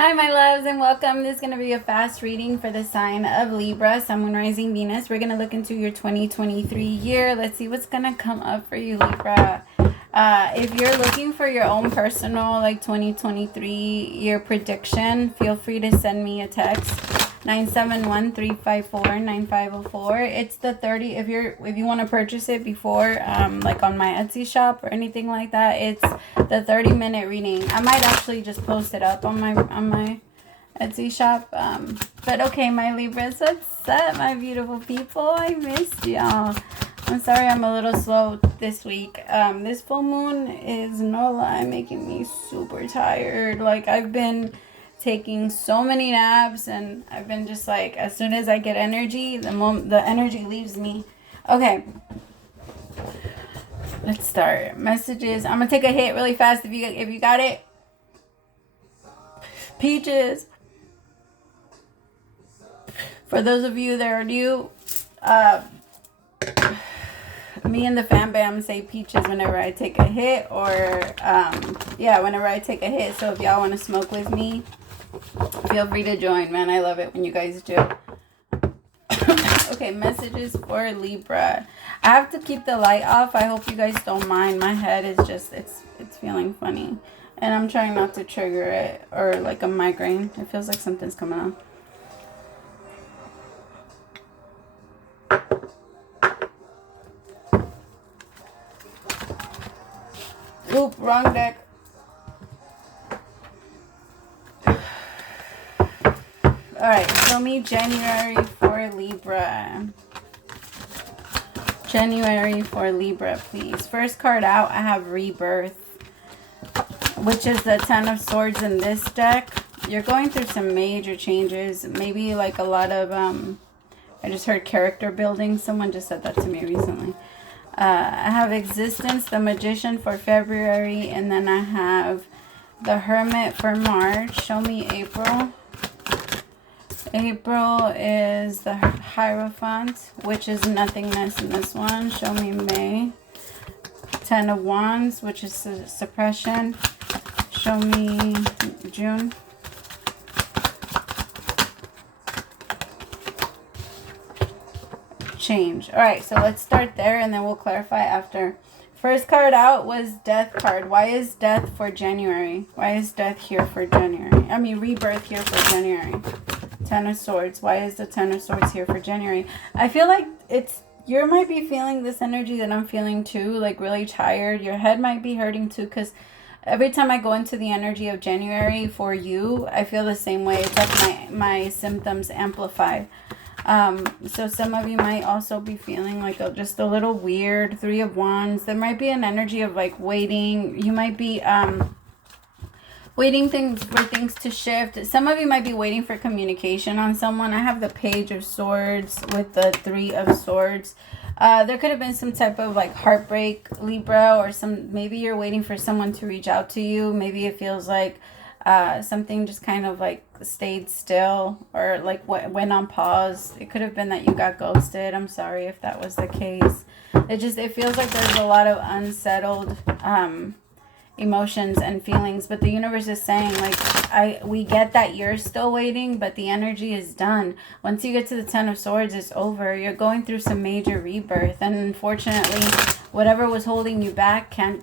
Hi, my loves, and welcome. This is going to be a fast reading for the sign of Libra, Sun, Moon, Rising, Venus. We're going to look into your 2023 year. Let's see what's going to come up for you, Libra. If you're looking for your own personal, 2023 year prediction, feel free to send me a text. 971-354-9504. It's the 30. If you want to purchase it before, like on my Etsy shop or anything like that, it's the 30-minute reading. I might actually just post it up on my Etsy shop. But okay, my Libras, what's up, my beautiful people? I missed y'all. I'm sorry I'm a little slow this week. This full moon is, no lie, making me super tired. I've been taking so many naps, and I've been just as soon as I get energy, the energy leaves me. Okay, let's start. Messages. I'm gonna take a hit really fast if you got it. Peaches. For those of you that are new, me and the fam bam say peaches whenever I take a hit, or whenever I take a hit. So if y'all want to smoke with me, feel free to join, man. I love it when you guys do. Okay, messages for Libra. I have to keep the light off. I hope you guys don't mind. My head is just, it's feeling funny. And I'm trying not to trigger it, or like a migraine. It feels like something's coming on. Oop, wrong deck. Alright, show me January for Libra. January for Libra, please. First card out, I have Rebirth, which is the Ten of Swords in this deck. You're going through some major changes. Maybe like a lot of, I just heard character building. Someone just said that to me recently. I have Existence, the Magician for February, and then I have the Hermit for March. Show me April. April is the Hierophant, which is nothingness in this one. Show me May. Ten of Wands, which is suppression. Show me June. Change. All right, so let's start there, and then we'll clarify after. First card out was Death card. Why is Death for January? Why is Death here for January? I mean, Rebirth here for January. Ten of Swords. Why is the Ten of Swords here for January? I feel like you might be feeling this energy that I'm feeling too, like really tired. Your head might be hurting too, because every time I go into the energy of January for you, I feel the same way. It's like my symptoms amplify. So some of you might also be feeling like just a little weird. Three of Wands. There might be an energy of like waiting. You might be waiting for things to shift. Some of you might be waiting for communication on someone. I have the Page of Swords with the Three of Swords. There could have been some type of like heartbreak, Libra, or maybe you're waiting for someone to reach out to you. Maybe it feels like something just kind of like stayed still, or like went on pause. It could have been that you got ghosted. I'm sorry if that was the case. It feels like there's a lot of unsettled emotions and feelings, but the universe is saying we get that you're still waiting, but the energy is done. Once you get to the Ten of Swords, it's over. You're going through some major rebirth, and unfortunately whatever was holding you back can't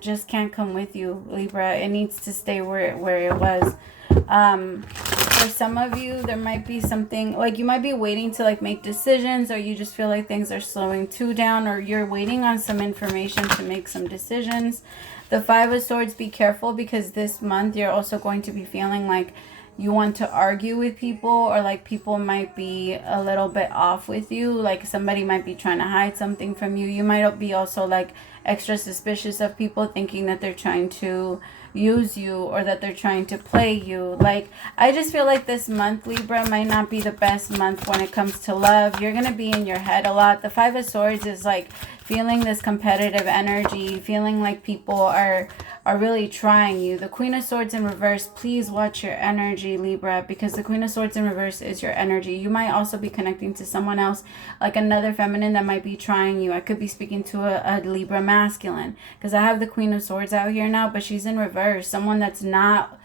come with you, Libra. It needs to stay where it was. For some of you, there might be something like you might be waiting to like make decisions, or you just feel like things are slowing too down, or you're waiting on some information to make some decisions. The Five of Swords, be careful, because this month you're also going to be feeling like you want to argue with people, or like people might be a little bit off with you. Like somebody might be trying to hide something from you. You might be also like extra suspicious of people, thinking that they're trying to use you, or that they're trying to play you. Like, I just feel like this month, Libra, might not be the best month when it comes to love. You're going to be in your head a lot. The Five of Swords is like feeling this competitive energy, feeling like people are really trying you. The Queen of Swords in reverse, please watch your energy, Libra, because the Queen of Swords in reverse is your energy. You might also be connecting to someone else, like another feminine that might be trying you. I could be speaking to a Libra masculine, because I have the Queen of Swords out here now, but she's in reverse. Someone that's not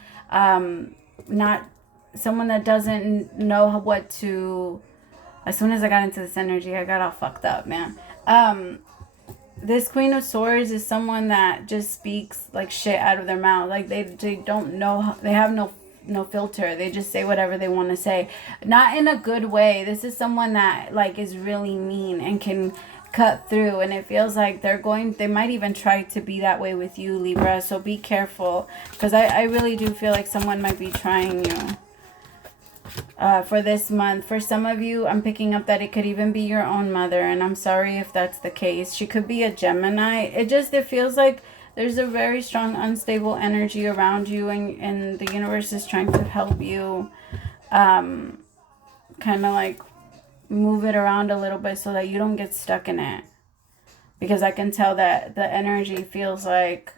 someone that doesn't know what to... As soon as I got into this energy, I got all fucked up, man. This Queen of Swords is someone that just speaks like shit out of their mouth. Like they don't know, they have no filter. They just say whatever they want to say. Not in a good way. This is someone that like is really mean and can cut through, and it feels like they might even try to be that way with you, Libra. So be careful, because I really do feel like someone might be trying you. For this month. For some of you, I'm picking up that it could even be your own mother, and I'm sorry if that's the case. She could be a Gemini. It feels like there's a very strong unstable energy around you, and the universe is trying to help you kind of like move it around a little bit so that you don't get stuck in it, because I can tell that the energy feels like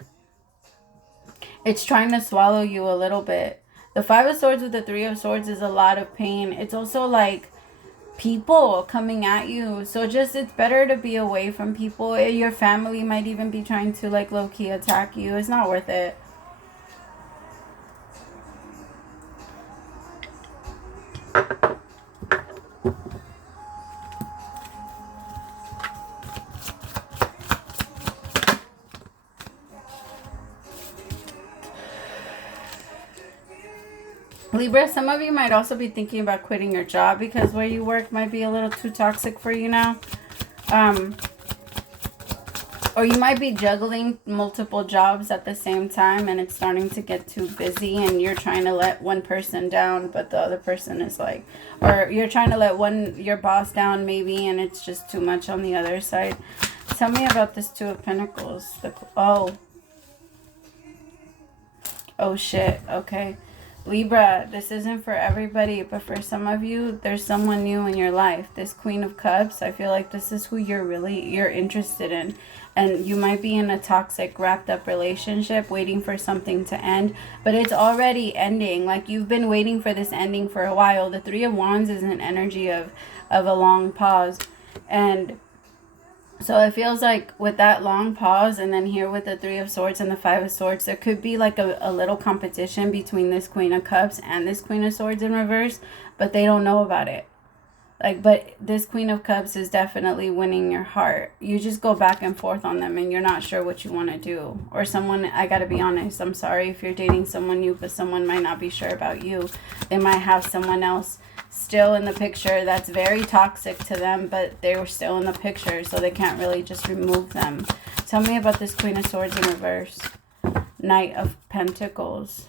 it's trying to swallow you a little bit. The Five of Swords with the Three of Swords is a lot of pain. It's also like people coming at you. So it's better to be away from people. Your family might even be trying to like low-key attack you. It's not worth it. Libra, some of you might also be thinking about quitting your job because where you work might be a little too toxic for you now. Or you might be juggling multiple jobs at the same time and it's starting to get too busy and you're trying to let one person down, but the other person is like, or you're trying to let your boss down maybe, and it's just too much on the other side. Tell me about this Two of Pentacles. Oh shit. Okay. Libra, this isn't for everybody, but for some of you, there's someone new in your life. This Queen of Cups, I feel like this is who you're interested in. And you might be in a toxic, wrapped up relationship, waiting for something to end, but it's already ending. Like you've been waiting for this ending for a while. The Three of Wands is an energy of a long pause. And so it feels like with that long pause, and then here with the Three of Swords and the Five of Swords, there could be like a little competition between this Queen of Cups and this Queen of Swords in reverse, but they don't know about it. But this Queen of Cups is definitely winning your heart. You just go back and forth on them and you're not sure what you want to do. Or someone, I gotta be honest, I'm sorry if you're dating someone new, but someone might not be sure about you. They might have someone else still in the picture that's very toxic to them, but they were still in the picture, so they can't really just remove them. Tell me about this Queen of Swords in reverse. Knight of Pentacles.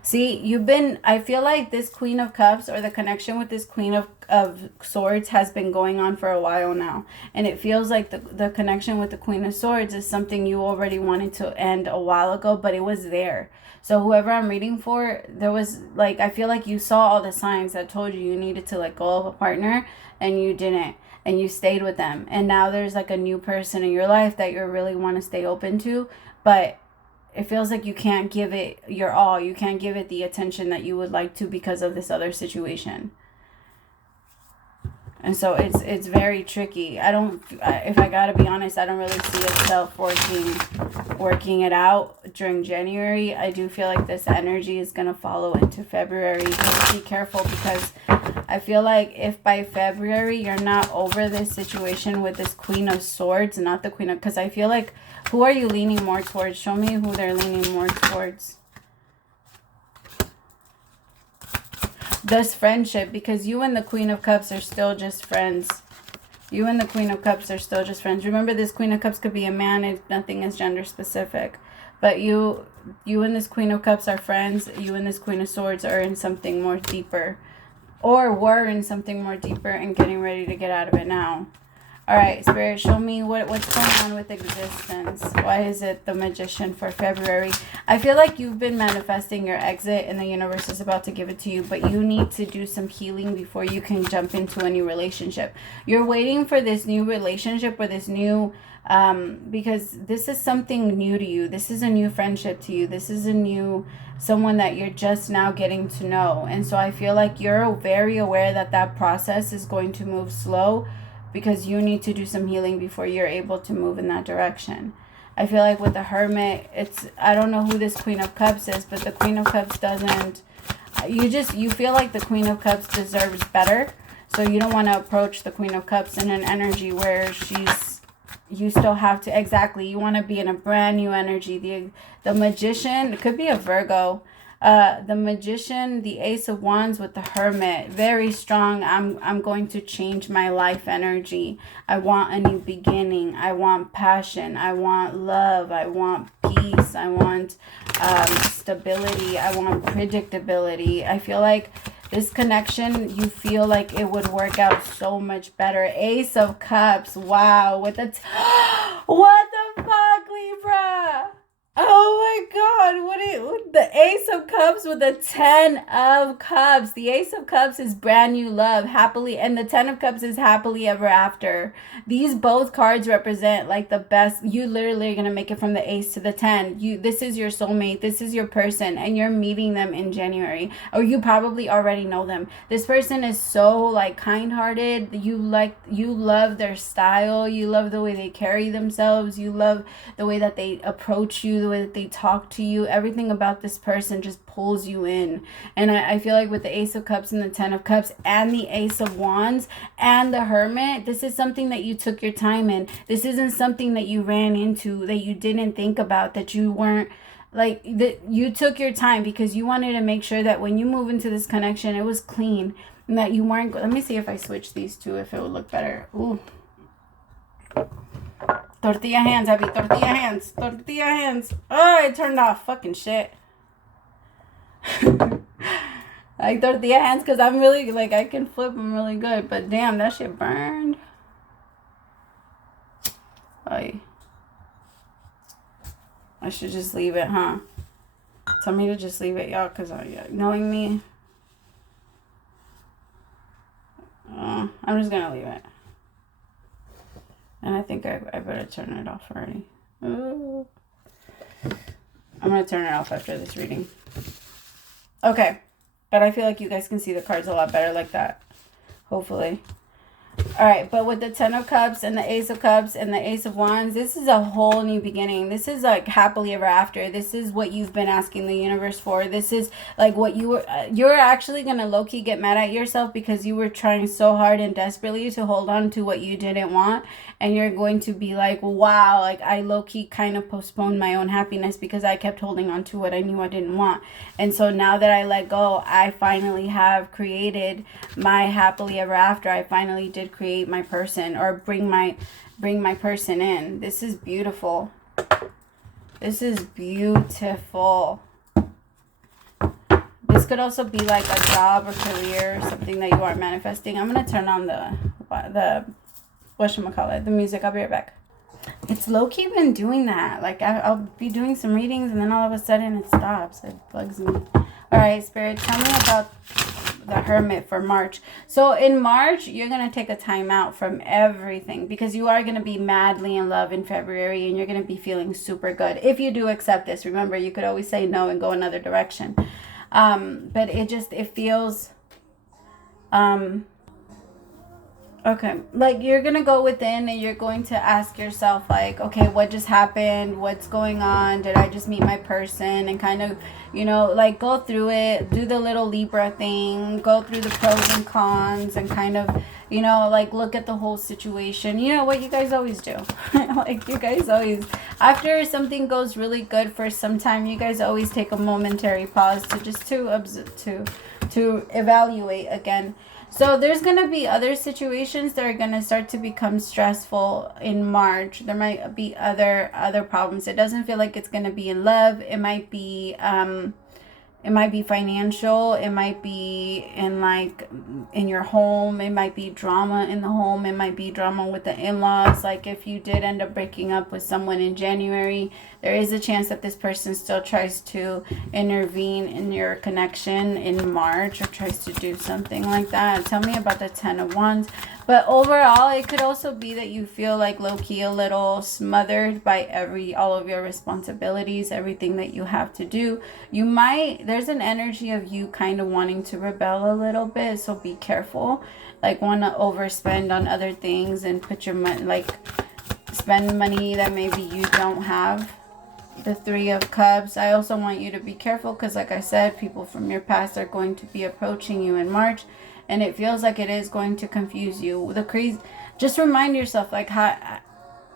See, I feel like this Queen of Cups, or the connection with this Queen of Swords, has been going on for a while now. And it feels like the connection with the Queen of Swords is something you already wanted to end a while ago, but it was there. So whoever I'm reading for, there was like, I feel like you saw all the signs that told you needed to let go of a partner, and you didn't. And you stayed with them. And now there's like a new person in your life that you really want to stay open to, but it feels like you can't give it your all. You can't give it the attention that you would like to because of this other situation. And so it's very tricky. If I gotta be honest, I don't really see itself working it out during January. I do feel like this energy is gonna follow into February. Just be careful, because I feel like if by February you're not over this situation with this Queen of Swords, not the Queen of, because I feel like, who are you leaning more towards? Show me who they're leaning more towards. This friendship, because you and the Queen of Cups are still just friends. You and the Queen of Cups are still just friends. Remember, this Queen of Cups could be a man if nothing is gender specific. But you and this Queen of Cups are friends. You and this Queen of Swords are in something more deeper. Or were in something more deeper and getting ready to get out of it now. Alright, Spirit, show me what's going on with existence. Why is it the Magician for February? I feel like you've been manifesting your exit and the universe is about to give it to you, but you need to do some healing before you can jump into a new relationship. You're waiting for this new relationship, or this new, because this is something new to you. This is a new friendship to you. This is a new someone that you're just now getting to know. And so I feel like you're very aware that process is going to move slow, because you need to do some healing before you're able to move in that direction. I feel like with the Hermit, it's, I don't know who this Queen of Cups is, but the Queen of Cups doesn't, you feel like the Queen of Cups deserves better. So you don't want to approach the Queen of Cups in an energy where you still have to, exactly, you want to be in a brand new energy. The Magician, it could be a Virgo. The Magician, the Ace of Wands with the Hermit, very strong. I'm going to change my life energy. I want a new beginning. I want passion. I want love. I want peace. I want stability. I want predictability. I feel like this connection, you feel like it would work out so much better. Ace of Cups. Wow. With the what the fuck, Libra? Oh my God, the Ace of Cups with the 10 of Cups. The Ace of Cups is brand new love, happily, and the 10 of Cups is happily ever after. These both cards represent like the best. You literally are going to make it from the Ace to the 10. This is your soulmate. This is your person, and you're meeting them in January, or you probably already know them. This person is so like kind-hearted. You love their style. You love the way they carry themselves. You love the way that they approach you, the way that they talk to you. Everything about this person just pulls you in. And I feel like with the Ace of Cups and the 10 of Cups and the Ace of Wands and the Hermit, this is something that you took your time in. This isn't something that you ran into, that you didn't think about, that you weren't like, that you took your time because you wanted to make sure that when you move into this connection, it was clean and that you weren't. Let me see if I switch these two, if it would look better. Ooh. Tortilla hands, Abby. Tortilla hands. Tortilla hands. Oh, it turned off. Fucking shit. Like tortilla hands because I'm really, like, I can flip them really good. But damn, that shit burned. Ay. I should just leave it, huh? Tell me to just leave it, y'all, because knowing me, I'm just going to leave it. And I think I better turn it off already. Ooh. I'm going to turn it off after this reading. Okay. But I feel like you guys can see the cards a lot better like that. Hopefully. All right, but with the 10 of Cups and the Ace of Cups and the Ace of Wands, this is a whole new beginning. This is like happily ever after. This is what you've been asking the universe for. This is like what you're actually going to low-key get mad at yourself because you were trying so hard and desperately to hold on to what you didn't want. And you're going to be like, wow, like I low-key kind of postponed my own happiness because I kept holding on to what I knew I didn't want. And so now that I let go, I finally have created my happily ever after. I finally did create my person, or bring my person in. This is beautiful. This is beautiful. This could also be like a job or career, something that you are manifesting. I'm gonna turn on the whatchamacallit, the music. I'll be right back. It's low-key been doing that. Like I'll be doing some readings and then all of a sudden it stops. It bugs me. All right, Spirit, tell me about the Hermit for March. So in March, you're going to take a time out from everything because you are going to be madly in love in February and you're going to be feeling super good. If you do accept this, remember, you could always say no and go another direction. But it feels, okay, like you're going to go within and you're going to ask yourself like, okay, what just happened? What's going on? Did I just meet my person? And kind of, you know, like go through it, do the little Libra thing, go through the pros and cons and kind of, you know, like look at the whole situation. You know what you guys always do. Like you guys always, after something goes really good for some time, you guys always take a momentary pause to just to evaluate again. So there's going to be other situations that are going to start to become stressful in March. There might be other problems. It doesn't feel like it's going to be in love. It might be financial. It might be in your home. It might be drama in the home. It might be drama with the in-laws. Like if you did end up breaking up with someone in January, there is a chance that this person still tries to intervene in your connection in March or tries to do something like that. Tell me about the 10 of Wands. But overall, it could also be that you feel like low-key a little smothered by all of your responsibilities, everything that you have to do. There's an energy of you kind of wanting to rebel a little bit, so be careful. Like want to overspend on other things and put your money, like spend money that maybe you don't have. The Three of Cups. I also want you to be careful because, like I said, people from your past are going to be approaching you in March, and it feels like it is going to confuse you. The crazy, just remind yourself, like, I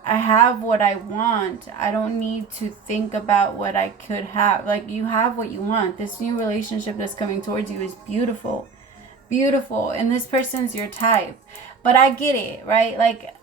have what I want. I don't need to think about what I could have. Like, you have what you want. This new relationship that's coming towards you is beautiful. Beautiful. And this person's your type. But I get it, right? Like,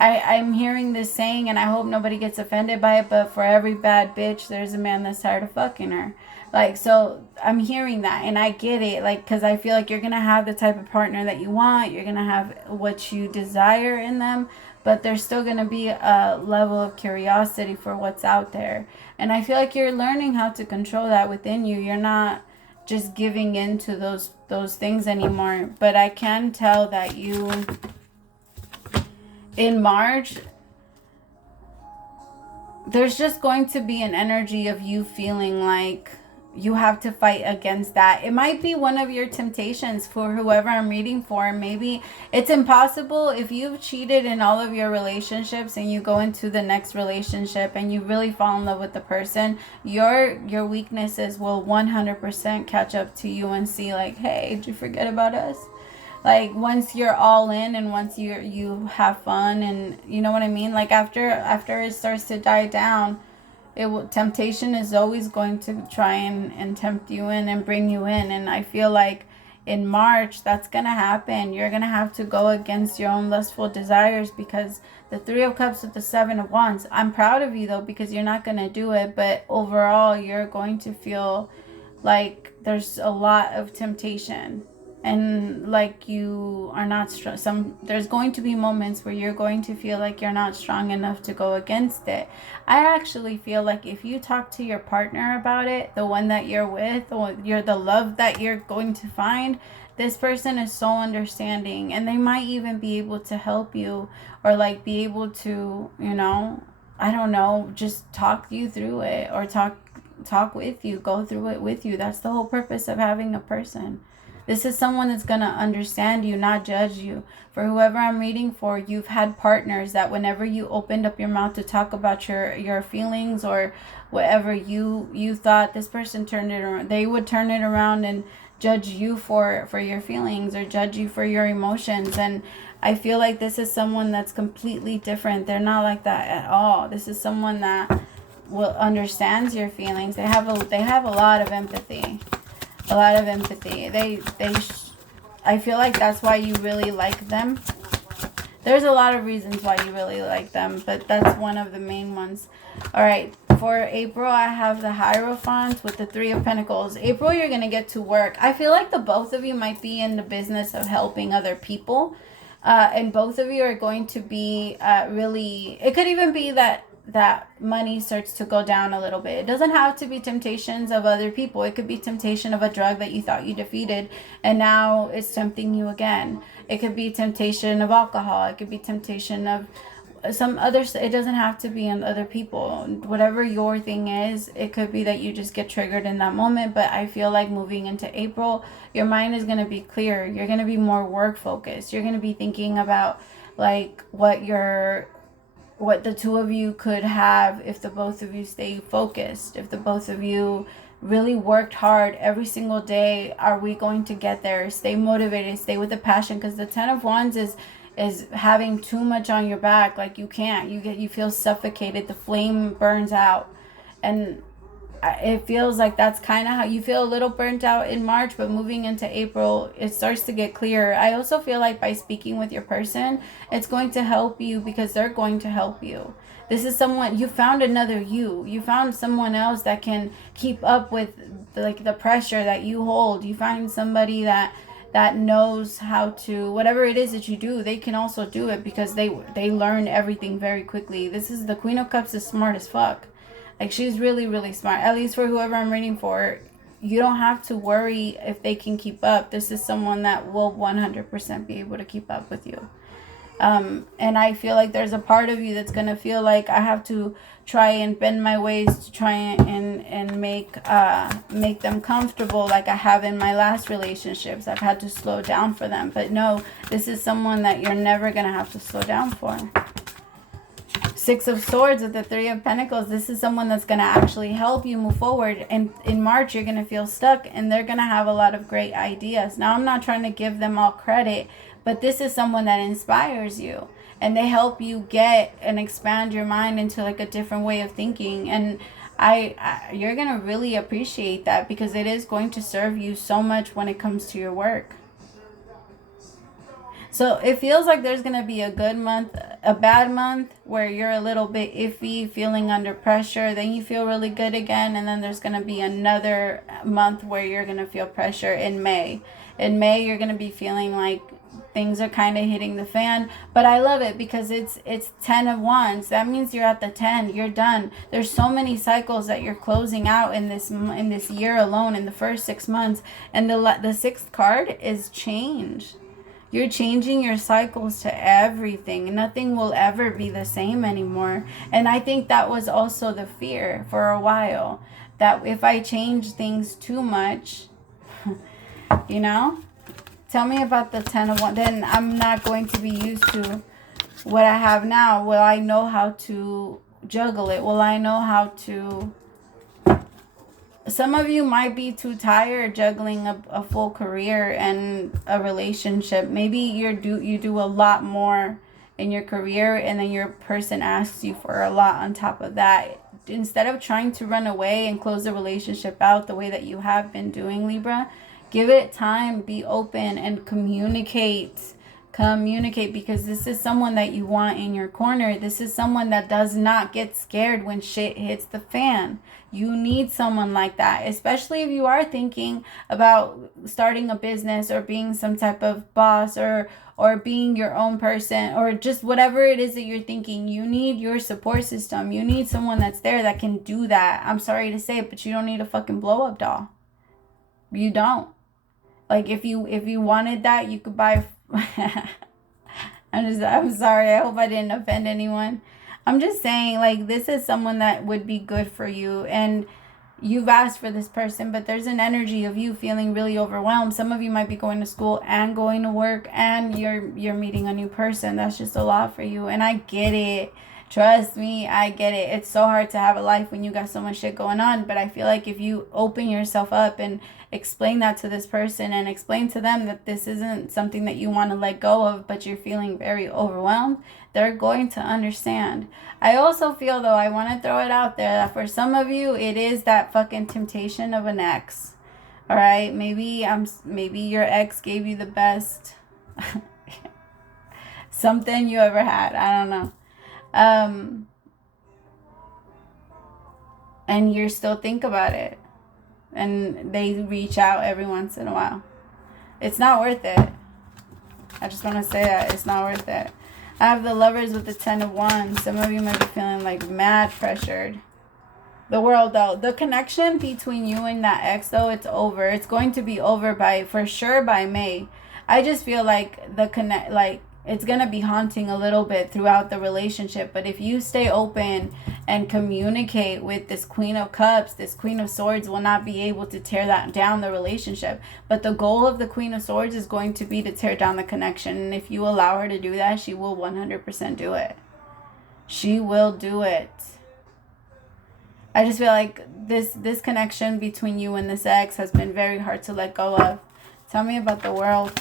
I'm hearing this saying, and I hope nobody gets offended by it, but for every bad bitch, there's a man that's tired of fucking her. Like, so I'm hearing that, and I get it, like, because I feel like you're going to have the type of partner that you want. You're going to have what you desire in them, but there's still going to be a level of curiosity for what's out there. And I feel like you're learning how to control that within you. You're not just giving in to those things anymore. But I can tell that you... in March, there's just going to be an energy of you feeling like you have to fight against that. It might be one of your temptations for whoever I'm reading for. Maybe it's impossible if you've cheated in all of your relationships and you go into the next relationship and you really fall in love with the person, your weaknesses will 100% catch up to you and see like, hey, did you forget about us? Like, once you're all in and once you have fun, and you know what I mean? Like, after it starts to die down, temptation is always going to try and tempt you in and bring you in. And I feel like in March, that's going to happen. You're going to have to go against your own lustful desires, because the Three of Cups with the Seven of Wands, I'm proud of you, though, because you're not going to do it. But overall, you're going to feel like there's a lot of temptation. And like you are not strong. There's going to be moments where you're going to feel like you're not strong enough to go against it. I actually feel like if you talk to your partner about it, the one that you're with, the love that you're going to find, this person is so understanding, and they might even be able to help you, or like be able to, you know, I don't know, just talk you through it, or talk with you, go through it with you. That's the whole purpose of having a person. This is someone that's going to understand you, not judge you. For whoever I'm reading for, you've had partners that whenever you opened up your mouth to talk about your feelings or whatever, you thought this person turned it around. They would turn it around and judge you for your feelings, or judge you for your emotions. And I feel like this is someone that's completely different. They're not like that at all. This is someone that understands your feelings. They have a lot of empathy. A lot of empathy. I feel like that's why you really like them. There's a lot of reasons why you really like them, but that's one of the main ones. All right, for April, I have the Hierophant with the Three of Pentacles. April, you're going to get to work. I feel like the both of you might be in the business of helping other people. And both of you are going to be really... It could even be that money starts to go down a little bit. It doesn't have to be temptations of other people. It could be temptation of a drug that you thought you defeated, and now it's tempting you again. It could be temptation of alcohol. It could be temptation of some other... It doesn't have to be on other people. Whatever your thing is, it could be that you just get triggered in that moment. But I feel like moving into April, your mind is going to be clear. You're going to be more work focused. You're going to be thinking about like what the two of you could have if the both of you stay focused, if the both of you really worked hard every single day. Are we going to get there? Stay motivated, stay with the passion, because the Ten of Wands is having too much on your back. Like, you can't, you feel suffocated, the flame burns out, and it feels like that's kind of how you feel, a little burnt out in March. But moving into April, it starts to get clearer. I also feel like by speaking with your person, it's going to help you, because they're going to help you. This is someone, you found another you found someone else that can keep up with like the pressure that you hold. You find somebody that knows how to, whatever it is that you do, they can also do it, because they learn everything very quickly. This is the Queen of Cups, is smart as fuck. Like, she's really, really smart. At least for whoever I'm reading for, you don't have to worry if they can keep up. This is someone that will 100% be able to keep up with you. And I feel like there's a part of you that's going to feel like I have to try and bend my ways to try and make them comfortable, like I have in my last relationships. I've had to slow down for them. But no, this is someone that you're never going to have to slow down for. Six of Swords with the Three of Pentacles. This is someone that's going to actually help you move forward. And in March, you're going to feel stuck and they're going to have a lot of great ideas. Now, I'm not trying to give them all credit, but this is someone that inspires you. And they help you get and expand your mind into like a different way of thinking. And you're going to really appreciate that because it is going to serve you so much when it comes to your work. So it feels like there's going to be a good month, a bad month where you're a little bit iffy, feeling under pressure. Then you feel really good again. And then there's going to be another month where you're going to feel pressure in May. In May, you're going to be feeling like things are kind of hitting the fan. But I love it because it's 10 of Wands. That means you're at the 10. You're done. There's so many cycles that you're closing out in this year alone, in the first 6 months. And the sixth card is change. You're changing your cycles to everything. Nothing will ever be the same anymore. And I think that was also the fear for a while. That if I change things too much, you know? Tell me about the 10 of Wands. Then I'm not going to be used to what I have now. Will I know how to juggle it? Will I know how to... Some of you might be too tired juggling a full career and a relationship. Maybe you do a lot more in your career and then your person asks you for a lot on top of that. Instead of trying to run away and close the relationship out the way that you have been doing, Libra, give it time, be open, and communicate. Communicate, because this is someone that you want in your corner. This is someone that does not get scared when shit hits the fan. You need someone like that, especially if you are thinking about starting a business or being some type of boss or being your own person or just whatever it is that you're thinking. You need your support system. You need someone that's there that can do that. I'm sorry to say it, but you don't need a fucking blow up doll. You don't. Like if you wanted that, you could buy... I'm sorry. I hope I didn't offend anyone. I'm just saying, like, this is someone that would be good for you. And you've asked for this person, but there's an energy of you feeling really overwhelmed. Some of you might be going to school and going to work and you're meeting a new person. That's just a lot for you. And I get it. Trust me, I get it. It's so hard to have a life when you got so much shit going on. But I feel like if you open yourself up and explain that to this person and explain to them that this isn't something that you want to let go of, but you're feeling very overwhelmed, they're going to understand. I also feel, though, I want to throw it out there that for some of you, it is that fucking temptation of an ex. All right? Maybe your ex gave you the best something you ever had. I don't know. And you still think about it. And they reach out every once in a while. It's not worth it. I just want to say that. It's not worth it. I have the Lovers with the 10 of Wands. Some of you might be feeling like mad pressured. The World, though. The connection between you and that ex, though, it's over. It's going to be over for sure by May. I just feel like it's going to be haunting a little bit throughout the relationship. But if you stay open and communicate with this Queen of Cups, this Queen of Swords will not be able to tear that down, the relationship. But the goal of the Queen of Swords is going to be to tear down the connection. And if you allow her to do that, she will 100% do it. She will do it. I just feel like this connection between you and this ex has been very hard to let go of. Tell me about the World.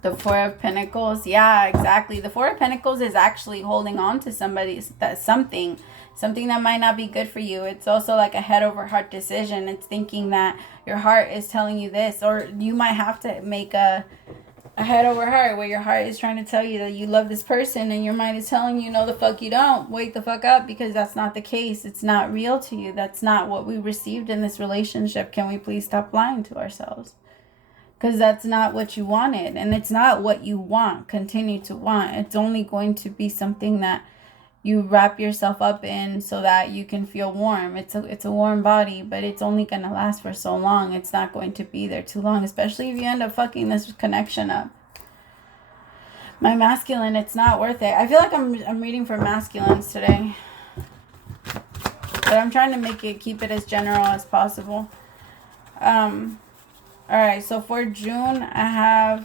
The Four of Pentacles. Yeah, exactly. The Four of Pentacles is actually holding on to somebody, something that might not be good for you. It's also like a head over heart decision. It's thinking that your heart is telling you this, or you might have to make a head over heart where your heart is trying to tell you that you love this person and your mind is telling you no the fuck you don't. Wake the fuck up, because that's not the case. It's not real to you. That's not what we received in this relationship. Can we please stop lying to ourselves? Because that's not what you wanted. And it's not what you want. Continue to want. It's only going to be something that you wrap yourself up in so that you can feel warm. It's a warm body, but it's only going to last for so long. It's not going to be there too long, especially if you end up fucking this connection up. My masculine, it's not worth it. I feel like I'm reading for masculines today. But I'm trying to keep it as general as possible. All right, so for June, I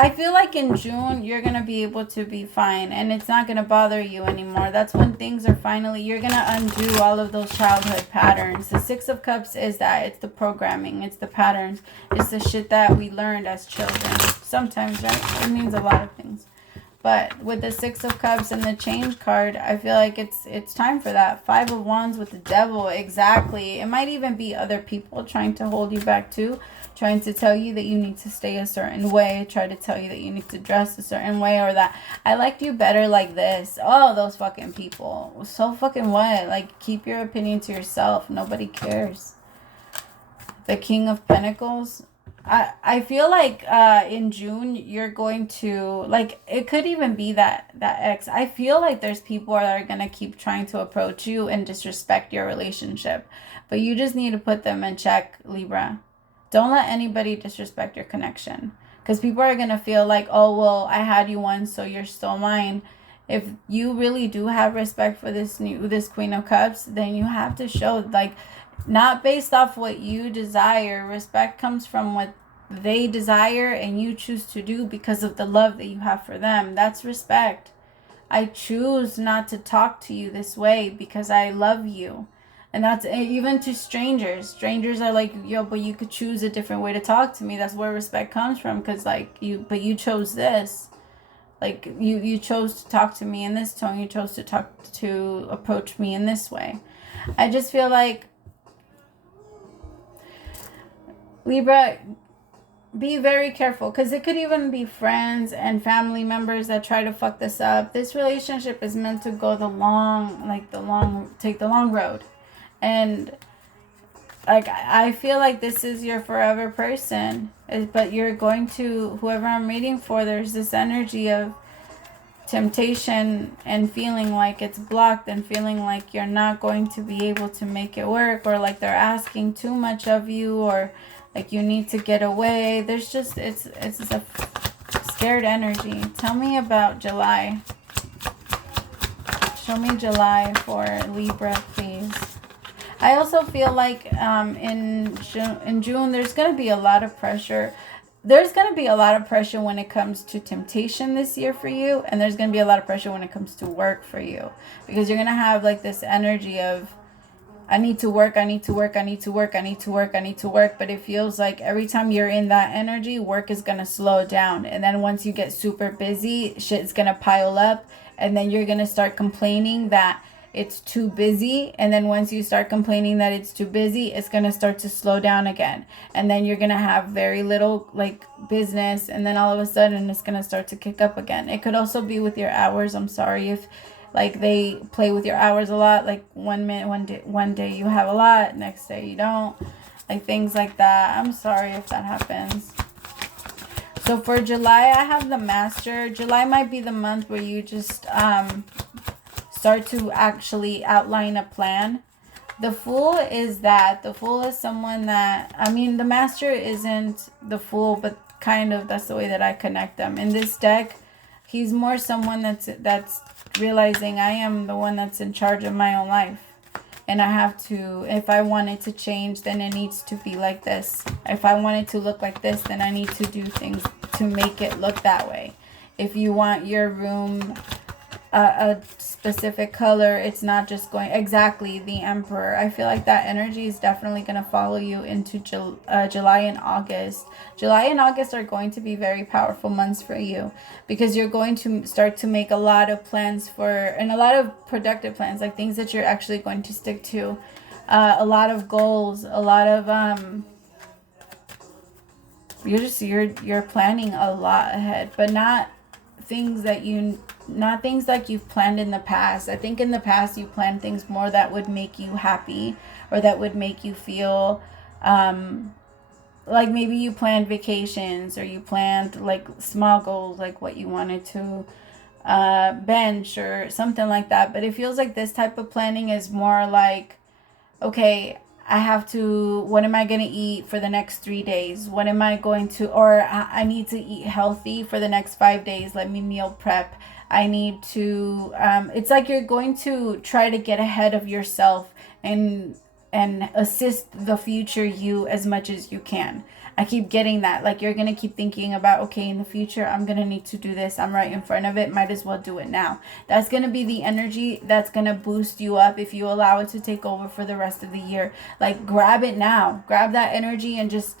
I feel like in June, you're going to be able to be fine and it's not going to bother you anymore. That's when things are finally, you're going to undo all of those childhood patterns. The Six of Cups is that. It's the programming. It's the patterns. It's the shit that we learned as children. Sometimes, right? It means a lot of things. But with the Six of Cups and the Change card, I feel like it's time for that. Five of Wands with the Devil, exactly. It might even be other people trying to hold you back too. Trying to tell you that you need to stay a certain way. Try to tell you that you need to dress a certain way. Or that, I liked you better like this. Oh, those fucking people. So fucking what? Like, keep your opinion to yourself. Nobody cares. The King of Pentacles. I feel like in June you're going to, like, it could even be that ex. I feel like there's people that are going to keep trying to approach you and disrespect your relationship. But you just need to put them in check, Libra. Don't let anybody disrespect your connection. Because people are going to feel like, oh, well, I had you once, so you're still mine. If you really do have respect for this Queen of Cups, then you have to show, like, not based off what you desire. Respect comes from what they desire and you choose to do because of the love that you have for them. That's respect. I choose not to talk to you this way because I love you. And that's even to strangers. Strangers are like, yo, but you could choose a different way to talk to me. That's where respect comes from. Because, like, you chose this. Like, you chose to talk to me in this tone. You chose to approach me in this way. I just feel like, Libra, be very careful, because it could even be friends and family members that try to fuck this up. This relationship is meant to go take the long road. And, like, I feel like this is your forever person, but you're going to, whoever I'm reading for, there's this energy of temptation and feeling like it's blocked and feeling like you're not going to be able to make it work, or like they're asking too much of you, or like you need to get away. There's just, it's a scared energy. Tell me about July. Show me July for Libra, please. I also feel like in June, there's going to be a lot of pressure. There's going to be a lot of pressure when it comes to temptation this year for you. And there's going to be a lot of pressure when it comes to work for you. Because you're going to have like this energy of, I need to work, I need to work, I need to work, I need to work, I need to work. But it feels like every time you're in that energy, work is going to slow down. And then once you get super busy, shit's going to pile up. And then you're going to start complaining that it's too busy. And then once you start complaining that it's too busy, it's going to start to slow down again. And then you're going to have very little like business. And then all of a sudden it's going to start to kick up again. It could also be with your hours. I'm sorry if like they play with your hours a lot. Like one day you have a lot, next day you don't. Like things like that. I'm sorry if that happens. So for July, I have the Master. July might be the month where you just start to actually outline a plan. The Fool is that. The Fool is someone that, I mean, the Master isn't the Fool, but kind of that's the way that I connect them. In this deck, he's more someone that's realizing I am the one that's in charge of my own life. And I have to, if I want it to change, then it needs to be like this. If I want it to look like this, then I need to do things to make it look that way. If you want your room a specific color, it's not just going exactly the Emperor. I feel like that energy is definitely going to follow you into July and August. July and August are going to be very powerful months for you, because you're going to start to make a lot of plans and a lot of productive plans, like things that you're actually going to stick to, a lot of goals, a lot of you're planning a lot ahead, but not things like you've planned in the past. I think in the past you planned things more that would make you happy, or that would make you feel like maybe you planned vacations, or you planned like small goals, like what you wanted to bench or something like that. But it feels like this type of planning is more like, okay, what am I going to eat for the next 3 days? What am I going to, or I need to eat healthy for the next 5 days. Let me meal prep. I need to, it's like you're going to try to get ahead of yourself and and assist the future you as much as you can. I keep getting that. Like, you're going to keep thinking about, okay, in the future, I'm going to need to do this. I'm right in front of it. Might as well do it now. That's going to be the energy that's going to boost you up if you allow it to take over for the rest of the year. Like, grab it now. Grab that energy and just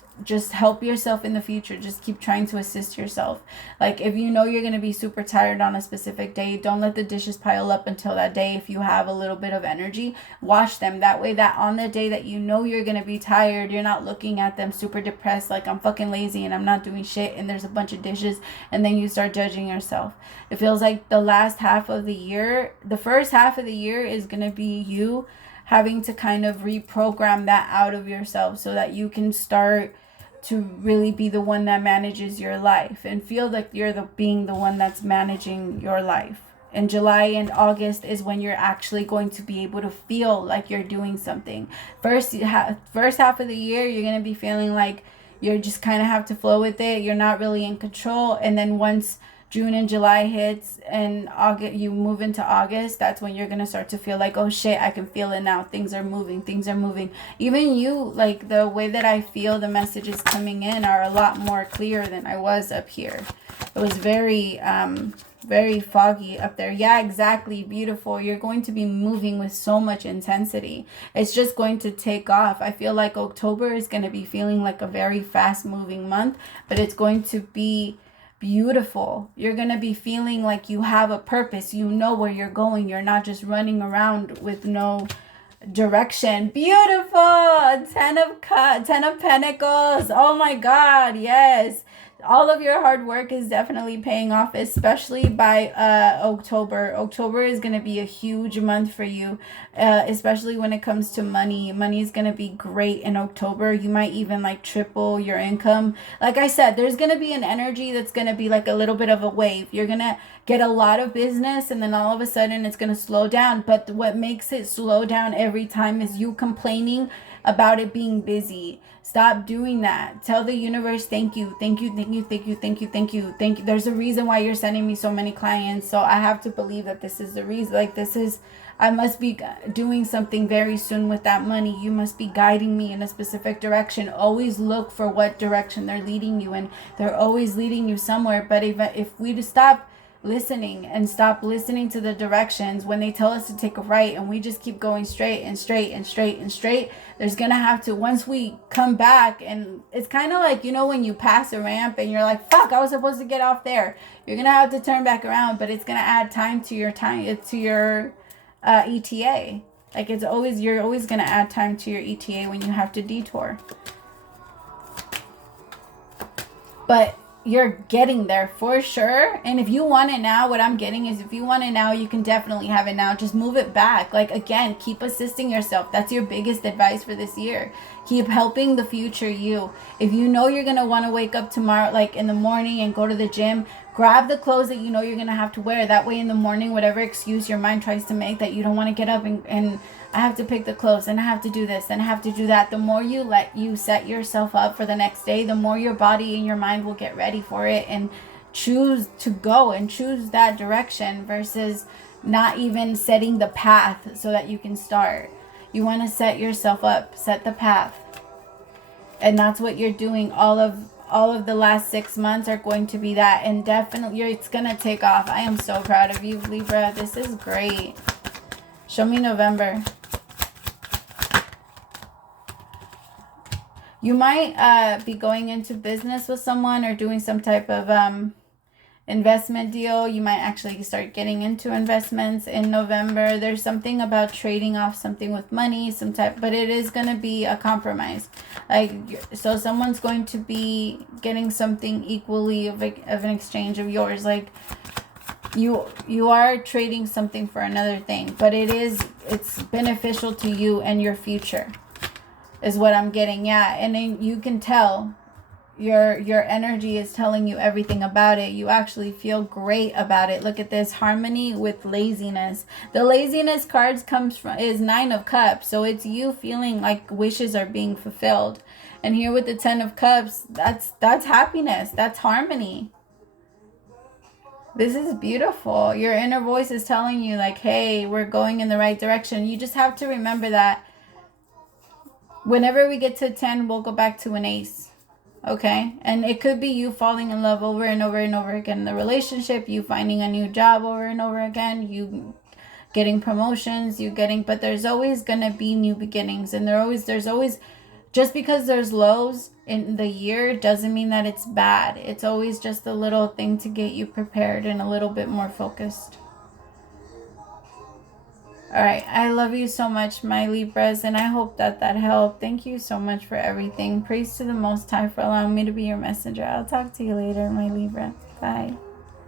help yourself in the future. Just keep trying to assist yourself. Like, if you know you're going to be super tired on a specific day, don't let the dishes pile up until that day. If you have a little bit of energy, wash them. That way, that on the day that you know you're going to be tired, you're not looking at them super depressed, like, I'm fucking lazy and I'm not doing shit and there's a bunch of dishes, and then you start judging yourself. It feels like the last half of the year, the first half of the year is going to be you having to kind of reprogram that out of yourself so that you can start to really be the one that manages your life and feel like you're being the one that's managing your life. And July and August is when you're actually going to be able to feel like you're doing something. First half of the year, you're going to be feeling like you're just kind of have to flow with it. You're not really in control. And then once June and July hits and August, you move into August, that's when you're going to start to feel like, oh shit, I can feel it now. Things are moving. Even you, like, the way that I feel the messages coming in are a lot more clear than I was up here. It was very foggy up there. Yeah, exactly. Beautiful. You're going to be moving with so much intensity. It's just going to take off. I feel like October is going to be feeling like a very fast moving month, but it's going to be beautiful. You're going to be feeling like you have a purpose. You know where you're going. You're not just running around with no direction. Beautiful. 10 of Pentacles. Oh my God. Yes. All of your hard work is definitely paying off, especially by October. October is going to be a huge month for you, especially when it comes to money. Money is going to be great in October. You might even like triple your income. Like I said, there's going to be an energy that's going to be like a little bit of a wave. You're going to get a lot of business and then all of a sudden it's going to slow down. But what makes it slow down every time is you complaining about it being busy. Stop doing that. Tell the universe, thank you. There's a reason why you're sending me so many clients. So I have to believe that this is the reason. Like, I must be doing something very soon with that money. You must be guiding me in a specific direction. Always look for what direction they're leading you in. They're always leading you somewhere. But if we just stop listening and stop listening to the directions when they tell us to take a right and we just keep going straight, there's gonna have to, once we come back, and it's kind of like, you know, when you pass a ramp and you're like, fuck, I was supposed to get off there, you're gonna have to turn back around, but it's gonna add time to your ETA. Like, you're always gonna add time to your ETA when you have to detour, but you're getting there for sure. And if you want it now, what I'm getting is, if you want it now, you can definitely have it now. Just move it back. Like, again, keep assisting yourself. That's your biggest advice for this year. Keep helping the future you. If you know you're going to want to wake up tomorrow, like in the morning, and go to the gym, grab the clothes that you know you're going to have to wear. That way in the morning, whatever excuse your mind tries to make that you don't want to get up and I have to pick the clothes and I have to do this and I have to do that, the more you set yourself up for the next day, the more your body and your mind will get ready for it and choose to go and choose that direction, versus not even setting the path so that you can start. You want to set yourself up, set the path. And that's what you're doing. All of the last 6 months are going to be that. And definitely it's going to take off. I am so proud of you, Libra. This is great. Show me November. You might be going into business with someone or doing some type of investment deal. You might actually start getting into investments in November. There's something about trading off something with money, but it is going to be a compromise. Like, so someone's going to be getting something equally of an exchange of yours. Like, you are trading something for another thing, but it's beneficial to you and your future, is what I'm getting. Yeah, and then you can tell your energy is telling you everything about it. You actually feel great about it. Look at this, harmony with laziness. The laziness cards is 9 of Cups, so it's you feeling like wishes are being fulfilled. And here with the 10 of Cups, that's happiness, that's harmony. This is beautiful. Your inner voice is telling you like, hey, we're going in the right direction. You just have to remember that Whenever we get to 10, we'll go back to an ace. Okay? And it could be you falling in love over and over and over again in the relationship, you finding a new job over and over again, you getting promotions, but there's always going to be new beginnings. And there's always, just because there's lows in the year doesn't mean that it's bad. It's always just a little thing to get you prepared and a little bit more focused. All right, I love you so much, my Libras, and I hope that helped. Thank you so much for everything. Praise to the Most High for allowing me to be your messenger. I'll talk to you later, my Libra. Bye.